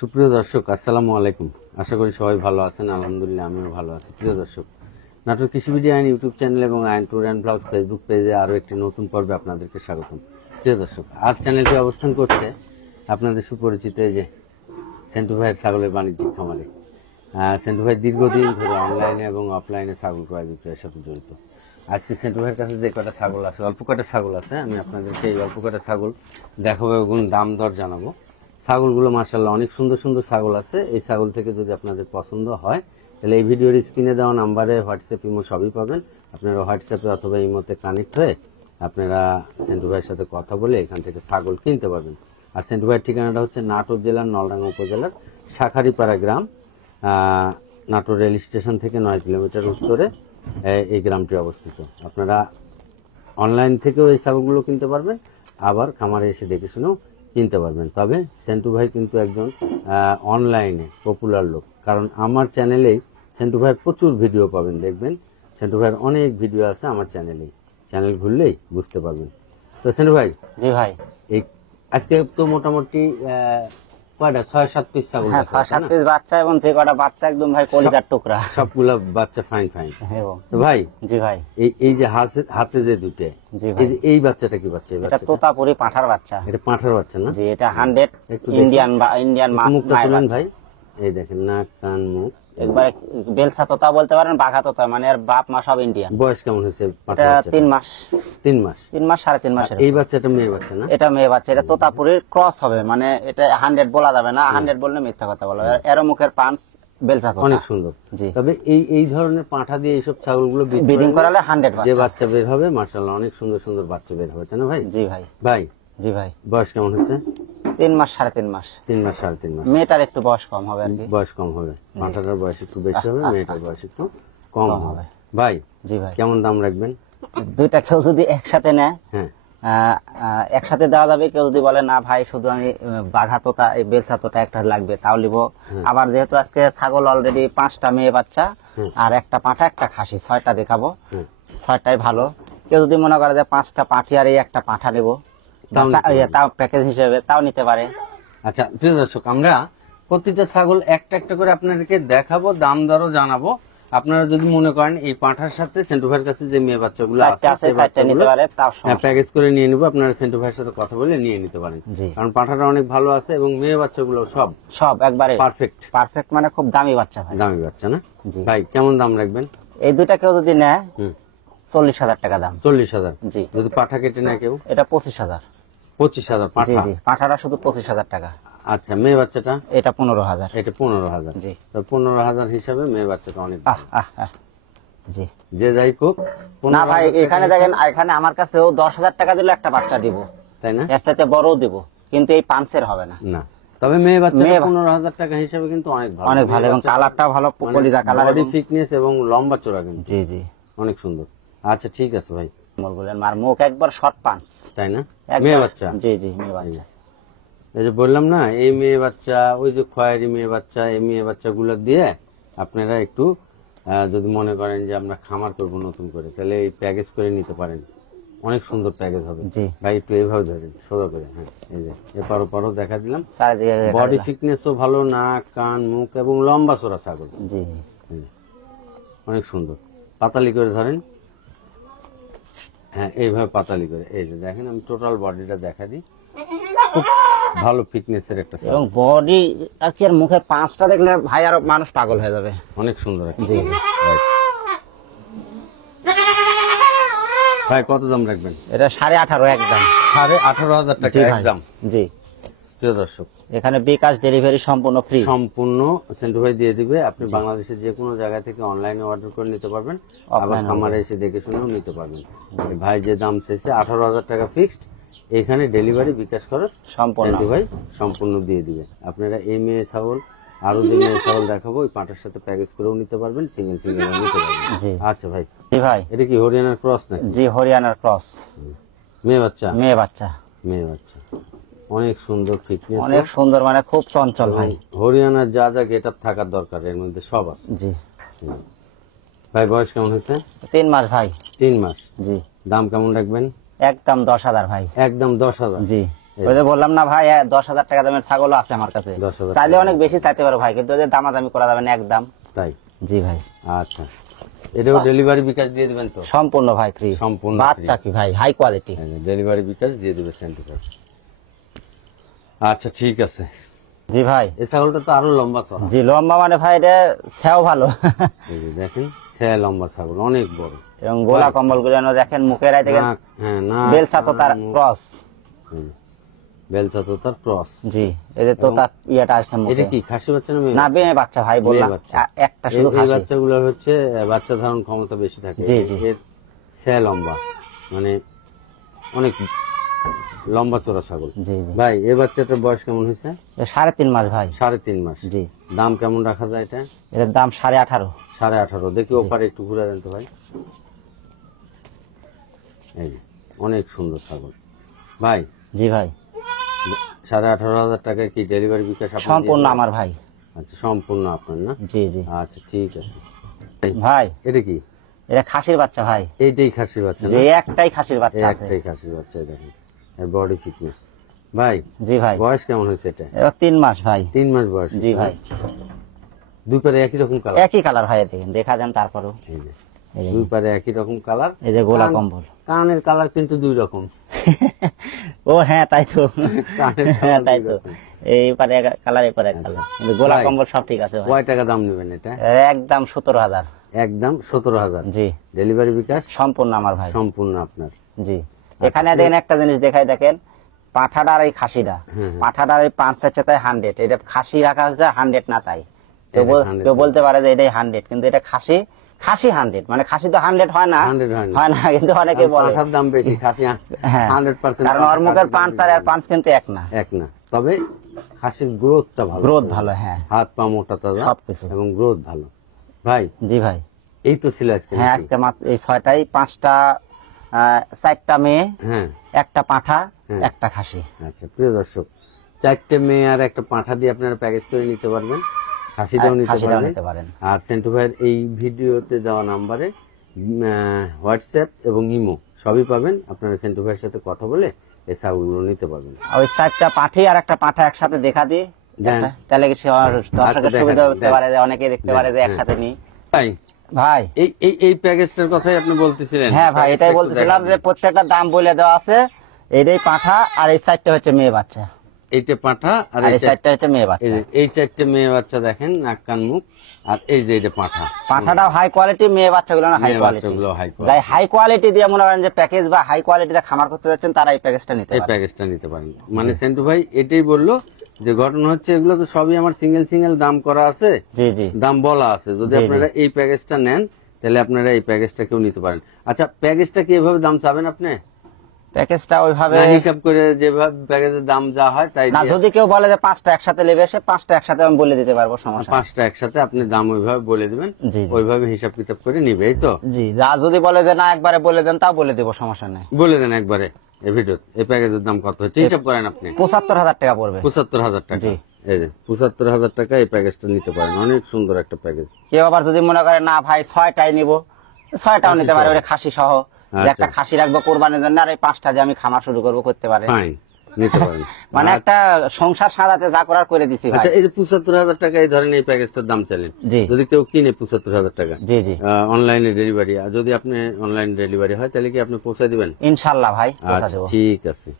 সুপ্রিয় দর্শক, আসসালামু আলাইকুম। আশা করি সবাই ভালো আছেন। আলহামদুলিল্লাহ, আমিও ভালো আছি। প্রিয় দর্শক, নাটোর কৃষি ভিডিও আইন ইউটিউব চ্যানেল এবং আইন ট্যুর অ্যান্ড ব্লগ ফেসবুক পেজে আরও একটি নতুন পর্বে আপনাদেরকে স্বাগতম। প্রিয় দর্শক, আজ চ্যানেলটি অবস্থান করছে আপনাদের সুপরিচিত এই যে সেন্টু ভাইয়ের ছাগলের বাণিজ্যিক খামারে। সেন্টু ভাই দীর্ঘদিন ধরে অনলাইনে এবং অফলাইনে ছাগল ক্রয় বিক্রয়ের সাথে জড়িত। আজকে সেন্টু ভাইয়ের কাছে যে কটা ছাগল আছে, অল্প কটা ছাগল আছে, আমি আপনাদেরকে এই অল্প কটা ছাগল দেখাবো এবং দাম দর জানাবো। ছাগলগুলো মার্শাল্লাহ অনেক সুন্দর সুন্দর ছাগল আছে। এই ছাগল থেকে যদি আপনাদের পছন্দ হয় তাহলে এই ভিডিওর স্ক্রিনে দেওয়া নাম্বারে হোয়াটসঅ্যাপ, ইমো সবই পাবেন। আপনারা হোয়াটসঅ্যাপে অথবা ইমোতে কানেক্ট হয়ে আপনারা সেন্টু ভাইয়ের সাথে কথা বলে এখান থেকে ছাগল কিনতে পারবেন। আর সেন্টু ভাইয়ের ঠিকানাটা হচ্ছে নাটোর জেলার নলডাঙ্গা উপজেলার শাখারিপাড়া গ্রাম। নাটোর রেল স্টেশন থেকে 9 কিলোমিটার উত্তরে এই গ্রামটি অবস্থিত। আপনারা অনলাইন থেকেও এই ছাগলগুলো কিনতে পারবেন, আবার খামারে এসে দেখে শুনেও কিনতে পারবেন। তবে সেন্টু ভাই কিন্তু একজন অনলাইনে পপুলার লোক, কারণ আমার চ্যানেলেই সেন্টু ভাইয়ের প্রচুর ভিডিও পাবেন, দেখবেন সেন্টু ভাইয়ের অনেক ভিডিও আছে আমার চ্যানেলেই। চ্যানেল ঘুরলেই বুঝতে পারবেন। তো সেন্টু ভাই, জি ভাই, এই আজকে তো মোটামুটি কয়টা 6-7 পিস ছাগল আছে, 6-7 পিস বাচ্চা, এবং যে কটা বাচ্চা একদম ভাই কলিজার টুকরা, সবগুলা বাচ্চা ফাইন ফাইন। তো ভাই, জি ভাই, এই যে হাতে যে দুটো, জি ভাই, এই বাচ্চাটা কি বাচ্চা? এটা তোতাপুরি পাঁঠার বাচ্চা। এটা পাঁঠার বাচ্চা না? জি, এটা 100 ইন্ডিয়ান মাছ। মুখটা তুলেন ভাই, এই দেখেন নাক কান মুখ একবারে বেলসা তোতা বলতে পারেন, বাঘা তোতা, মানে এর বাপ মা সব ইন্ডিয়ান। বয়স কেমন হয়েছে এটা পাঁঠার বাচ্চাটার? 3 মাস। 3 মাস, 3 মাস 3.5 মাস। এই বাচ্চাটা মেয়ে বাচ্চা না? এটা মেয়ে বাচ্চা। এটা তোতাপুরির ক্রস হবে, মানে এটা 100 বলা যাবে না, 100 বললে মিথ্যা কথা বলা হবে। এর মুখের পাঁচ বেলসা তোতা, অনেক সুন্দর। জি। তবে এই ধরনের পাঁঠা দিয়ে এইসব ছাগলগুলো ব্রিডিং করালে 100 যে বাচ্চা। বাচ্চা বের হবে মাশাআল্লাহ অনেক সুন্দর সুন্দর বাচ্চা বের হবে, তাই না ভাই? জি ভাই, ভাই, জি ভাই, বয়স কেমন হচ্ছে? 3 মাস 3.5 মাস। 3 মাস 3.5 মাস। মেয়েটার একটু বয়স কম হবে আর কি। বয়স কম হবে, পাঁঠাটার বয়স একটু বেশি হবে, মেয়েটার বয়স একটু কম হবে। ভাই, জি ভাই, কেমন দাম রাখবেন? দুইটা কেউ যদি একসাথে নেয়, হ্যাঁ, একসাথে দেওয়া যাবে। কেউ যদি বলে না ভাই শুধু আমি বাঘা তোতা, এই বেলসা তোতা একটা লাগবে, তাও লিব। আবার যেহেতু আজকে ছাগল অলরেডি 5টা মেয়ে বাচ্চা আর একটা পাঁঠা একটা খাসি, 6টা দেখাবো। 6টাই ভালো। কেউ যদি মনে করে যে 5টা পাঁঠি আর এই একটা পাঁঠা নেবো, তাও প্যাকেজ হিসেবে তাও নিতে পারে। আচ্ছা প্রিয় দর্শক, আমরা প্রতিটা ছাগল একটা একটা করে আপনাদেরকে দেখাবো, দাম দরও জানাবো। আপনারা যদি মনে করেন এই পাঁঠার সাথে সেন্টু ভাইয়ের কাছে যে মেয়ে বাচ্চাগুলো আছে নিতে পারে, তাও প্যাকেজ করে নিয়ে নিবো। আপনারা সেন্টু ভাইয়ের সাথে কথা বলে নিয়ে নিতে পারেন, কারণ পাঁঠাটা অনেক ভালো আছে এবং মেয়ে বাচ্চাগুলো সব একবারে পারফেক্ট, মানে খুব দামি বাচ্চা ভাই। দামি বাচ্চা না? ভাই, কেমন দাম রাখবেন? এই দুইটা কেউ যদি নেয় 40,000 টাকা দাম। 40,000? জি। যদি পাঠা কেটে নেয় কেউ? এটা 25,000। 25,000 পাঠা? জি, পাঠাটা শুধু 25,000 টাকা। আচ্ছা, মেয়ে বাচ্চাটা? এটা 15,000। এটা 15,000? জি। 15,000 হিসাবে মেয়ে বাচ্চাটা অনেক জি। যে যাই হোক না ভাই, এখানে দেখেন, এখানে আমার কাছেও 10,000 টাকা দিলে একটা বাচ্চা দিব, তাই না? এর সাথে বড়ও দিব, কিন্তু এই পাঁচের হবে না। না, তবে মেয়ে বাচ্চা 15,000 টাকা হিসাবে কিন্তু অনেক ভালো, অনেক ভালো, এবং কালারটা ভালো, কলিজা কালার, বডি ফিটনেস এবং লম্বা চওড়া কিন্তু। জি জি, অনেক সুন্দর। আচ্ছা ঠিক আছে ভাই, বললেন মার মুখ একবার শর্ট পাঁচ, তাই না? মেয়ে বাচ্চা? জি জি, মেয়ে বাচ্চা। এই যে বললাম না, এই মেয়ে বাচ্চা, ওই যে খয়েরি মেয়ে বাচ্চা, এই মেয়ে বাচ্চাগুলো দিয়ে আপনারা একটু যদি মনে করেন যে আমরা খামার করব নতুন করে, তাহলে এই প্যাকেজ করে নিতে পারেন। অনেক সুন্দর প্যাকেজ হবে। জি ভাই, একটু এইভাবে ধরেন সোজা করে। হ্যাঁ, এই যে এপার ওপারও দেখা দিলাম। চারিদিকে বডি ফিটনেসও ভালো, নাক কান মুখ এবং লম্বা চোরা ছাগল। জি, অনেক সুন্দর। পাতালি করে ধরেন। হ্যাঁ, এইভাবে পাতালি করে। এই যে দেখেন, আমি টোটাল বডিটা দেখা দিই। খুব ভালো ফিটনেসের একটা ছাগল, এবং বডি আর কি, আর মুখের পাঁচটা দেখলে ভাই আরো মানুষ পাগল হয়ে যাবে। অনেক সুন্দর একটা ছাগল। ভাই, কত দাম রাখবেন? এটা 18.5 একদম। 18,500 টাকা একদম। জি। প্রিয় দর্শক, এখানে বিকাশ ডেলিভারি সম্পূর্ণ ফ্রি, সম্পূর্ণ সেন্টু ভাই দিয়ে দিবে। আপনি বাংলাদেশের যে কোনো জায়গা থেকে অনলাইনে অর্ডার করে নিতে পারবেন, আবার খামারে এসে দেখে শুনেও নিতে পারবেন। ভাই যে দাম চেয়েছে 18,000 টাকা ফিক্সড, এখানে ডেলিভারি বিকাশ খরচ সেন্টু ভাই সম্পূর্ণ দিয়ে দিবে। আপনারা এই মেয়ে ছাগল, আরো যে মেয়ে ছাগল দেখাবো, ওই পাঁটার সাথে প্যাকেজ করেও নিতে পারবেন, সিঙ্গেল নিতে পারবেন। আচ্ছা ভাই। জি ভাই। এটা কি হরিয়ানার ক্রস নাকি? জি, হরিয়ানার ক্রস। মেয়ে বাচ্চা? মেয়ে বাচ্চা। মেয়ে বাচ্চা, অনেক সুন্দর ফিটনেস, অনেক সুন্দর, মানে খুব চঞ্চল ভাই। হরিয়ানার যা যা গেটআপ থাকার দরকার এর মধ্যে সব আছে। জি ভাই, বয়স কেমন হয়েছে? 3 মাস ভাই। 3 মাস। জি। দাম কেমন রাখবেন? একদম 10,000 ভাই। একদম 10,000? জি। ওই যে বললাম না ভাই 10,000 টাকা দামের ছাগল আছে আমার কাছে, 10,000 চাইলে অনেক বেশি চাইতে পারো ভাই, কিন্তু ওই যে দামাদামি করা যাবে না একদম। তাই? জি ভাই। আচ্ছা, এটাও ডেলিভারি বিকাশ দিয়ে দিবেন তো? সম্পূর্ণ ভাই ফ্রি। সম্পূর্ণ বাচ্চা কি ভাই হাই কোয়ালিটি। ডেলিভারি বিকাশ দিয়ে দিবে সেন্টিফাইভ। আচ্ছা ঠিক আছে। জি ভাই। এই ছাগলটা তো আরো লম্বা চড়া। জি লম্বা মানে ভাই এটা সেও ভালো। এই যে দেখেন সে লম্বা ছাগল, অনেক বড়, এবং গোলা কম্বল গুলো দেখেন, মুখের আই দেখেন হ্যাঁ না বেলসা তো তার ক্রস। বেলসা তো তার ক্রস। জি এই যে তো তার ইয়াটা আসছে এটা মুখে। কি খাসি বাচ্চা না মেয়ে? না মেয়ে বাচ্চা ভাই, বললাম বাচ্চা। একটা শুধু এই খাসি। বাচ্চাগুলো হচ্ছে বাচ্চা ধারণ ক্ষমতা বেশি থাকে। জি, জি। এর সে লম্বা, মানে অনেক লম্বা চড়া ছাগল। জি জি। ভাই এই বাচ্চাটার বয়স কেমন হয়েছে? 3.5 মাস ভাই। 3.5 মাস। জি। দাম কেমন রাখা যায় এটা? এটার দাম 18.5। 18.5। দেখি ওপারে একটু ঘুরে দেন তো ভাই। এই যে, অনেক সুন্দর ছাগল ভাই। জি ভাই। 18,500 টাকায় কি ডেলিভারি বিকাশ আপনি সম্পূর্ণ দিয়ে আমার ভাই। দেবেন? আচ্ছা সম্পূর্ণ আপনার না? জি জি। আচ্ছা ঠিক আছে। ভাই এটা কি? এটা খাসির বাচ্চা ভাই। এইটাই খাসির বাচ্চা না? যে একটাই খাসির এই বাচ্চা আছে। একটাই খাসির বাচ্চা, দেখেন এর বডি ফিটনেস। ভাই জি ভাই। বয়স কেমন হয়েছে এটা? এটা 3 মাস ভাই। 3 মাস বয়স। জি ভাই। দুই পারে একই রকম কালার। একই কালার ভাই, দেখেন দেখা দেন তারপরও। এই যে এই যে। দুই পারে একই রকম কালার। এই যে গোলা কম্বল। কানের কালার কিন্তু দুই রকম। ও হ্যাঁ তাই তো। কানের হ্যাঁ colour তাই দুই তো, রকম। এই পারে কালার এই পারে কালার, কিন্তু গোলা ভাই, কম্বল সব ঠিক আছে ভাই। কয় টাকা দাম নেবেন এটা? একদম 17,000। একদম 17,000। জি ডেলিভারি বিকাশ সম্পূর্ণ আমার ভাই। সম্পূর্ণ আপনার। জি এখানে দেখেন একটা জিনিস দেখাই, দেখেন পাঠাটা আর এই খাসিটা, পাঠাটার এই 5 100 এটা খাসি রাখা হয়েছে 100 না, তাই এটা 100 কেউ বলতে পারে যে এটাই 100, কিন্তু এটা খাসি 100, মানে খাসি তো 100 হয় না, 100 হয় না। হয় না, কিন্তু অনেকে বলে পাঠার দাম বেশি, খাসি হ্যাঁ 100%। কারণ ওর মুখের 5 আর 5 কিন্তু এক না। এক না, তবে খাসির গ্রোথটা ভালো। গ্রোথ ভালো, হ্যাঁ হাত পা মোটা তাজা সবকিছু। এবং গ্রোথ ভালো। ভাই জি ভাই। এই তো ছিল আজকে। হ্যাঁ আজকে মাত্র এই 6টাই, 5টা 4টা মেয়ে, হ্যাঁ একটা পাঠা, হ্যাঁ। একটা খাসি। আচ্ছা প্রিয় দর্শক, 4টে মেয়ে আর একটা পাঁঠা দিয়ে আপনারা প্যাকেজ করে নিতে পারবেন, খাসিটাও খাসিটাও নিতে নিতে পারবেন। পারেন। আর সেন্টু ভাইয়ের এই ভিডিওতে দেওয়া নাম্বারে হোয়াটসঅ্যাপ এবং ইমো সবই পাবেন। আপনারা সেন্টু ভাইয়ের সাথে কথা বলে এই ছাগলগুলো নিতে পারবেন। ওই 4টা পাঠি আর একটা পাঠা একসাথে দেখা দিই, দেন। তাহলে কি সে দর্শকের দেখা সুবিধা দেন, হতে দেন। পারে, যে অনেকে দেখতে দেন, পারে যে হ্যাঁ। একসাথে নিই। ভাই ভাই এই প্যাকেজটার কথাই আপনি বলতেছিলেন। হ্যাঁ ভাই, প্যাকেজটা এটাই একটু বলতেছিলাম দেখান। যে প্রত্যেকটা দাম বলে দেওয়া আছে। এইটাই পাঠা আর এই 4টা হচ্ছে মেয়ে বাচ্চা, এইটা পাঁঠা আর আর এই 4টা হচ্ছে মেয়ে এই বাচ্চা। যে এই 4টে মেয়ে বাচ্চা দেখেন, নাক কান মুখ, আর এই যে এটা পাঁঠা। পাঠাটাও হাই কোয়ালিটি, মেয়ে বাচ্চাগুলো না হাই মেয়ে কোয়ালিটি। বাচ্চাগুলো high quality। যাই হাই কোয়ালিটি দিয়ে মনে করেন যে প্যাকেজ বা হাই কোয়ালিটিতে খামার করতে যাচ্ছেন, তারা এই প্যাকেজটা নিতে এই পারে। প্যাকেজটা নিতে পারেন। মানে সেন্টু ভাই এটাই বললো যে ঘটনা হচ্ছে এগুলো তো সবই আমার সিঙ্গেল দাম করা আছে, জি জি দাম বলা আছে। যদি জি, জি। আপনারা এই প্যাকেজটা নেন তাহলে আপনারা এই প্যাকেজটা কেউ নিতে পারেন। আচ্ছা প্যাকেজটা কি এভাবে দাম চাবেন আপনি? প্যাকেজটা ওইভাবে না হিসাব করে যেভাবে প্যাকেজের দাম যা হয় তাই না, দিয়ে? যদি কেউ বলে যে 5টা একসাথে নেবে, সে 5টা একসাথে আমি বলে দিতে পারবো, সমস্যা নেই। 5টা একসাথে আপনি দাম ওইভাবে বলে দিবেন, জি, জি। ওইভাবে হিসাব কিতাব করে নিবে, এই তো? জি যা যদি বলে যে না একবারে বলে দেন, তাও বলে দেবো, সমস্যা নেই। বলে দেন একবারে এই ভিডিও এই প্যাকেজের দাম কত হচ্ছে হিসাব করেন আপনি। 75,000 টাকা পড়বে। 75,000 টাকা। জি। এই যে 75,000 টাকা এই প্যাকেজটা নিতে পারেন, অনেক সুন্দর একটা প্যাকেজ। কেউ আবার যদি মনে করে না ভাই 6টাই নিবো, 6টাও নিতে পারে, ওটা খাসি সহ, যে আচ্ছা। একটা খাসি রাখবো কোরবানির জন্য, আর এই 5টা যে আমি খামার শুরু করবো, করতে পারে। ফাইন, নিতে পারেন। মানে একটা সংসার সাজাতে যা করার করে দিছি ভাই। আচ্ছা এই যে 75,000 টাকা এই ধরেন এই প্যাকেজটার দাম চাইলেন, জি। যদি কেউ কিনে 75,000 টাকা জি জি অনলাইনে ডেলিভারি, যদি আপনি অনলাইন ডেলিভারি হয় তাহলে কি আপনি পৌঁছে দিবেন? ইনশাল্লাহ ভাই পৌঁছা আচ্ছা দেবো। ঠিক আছে।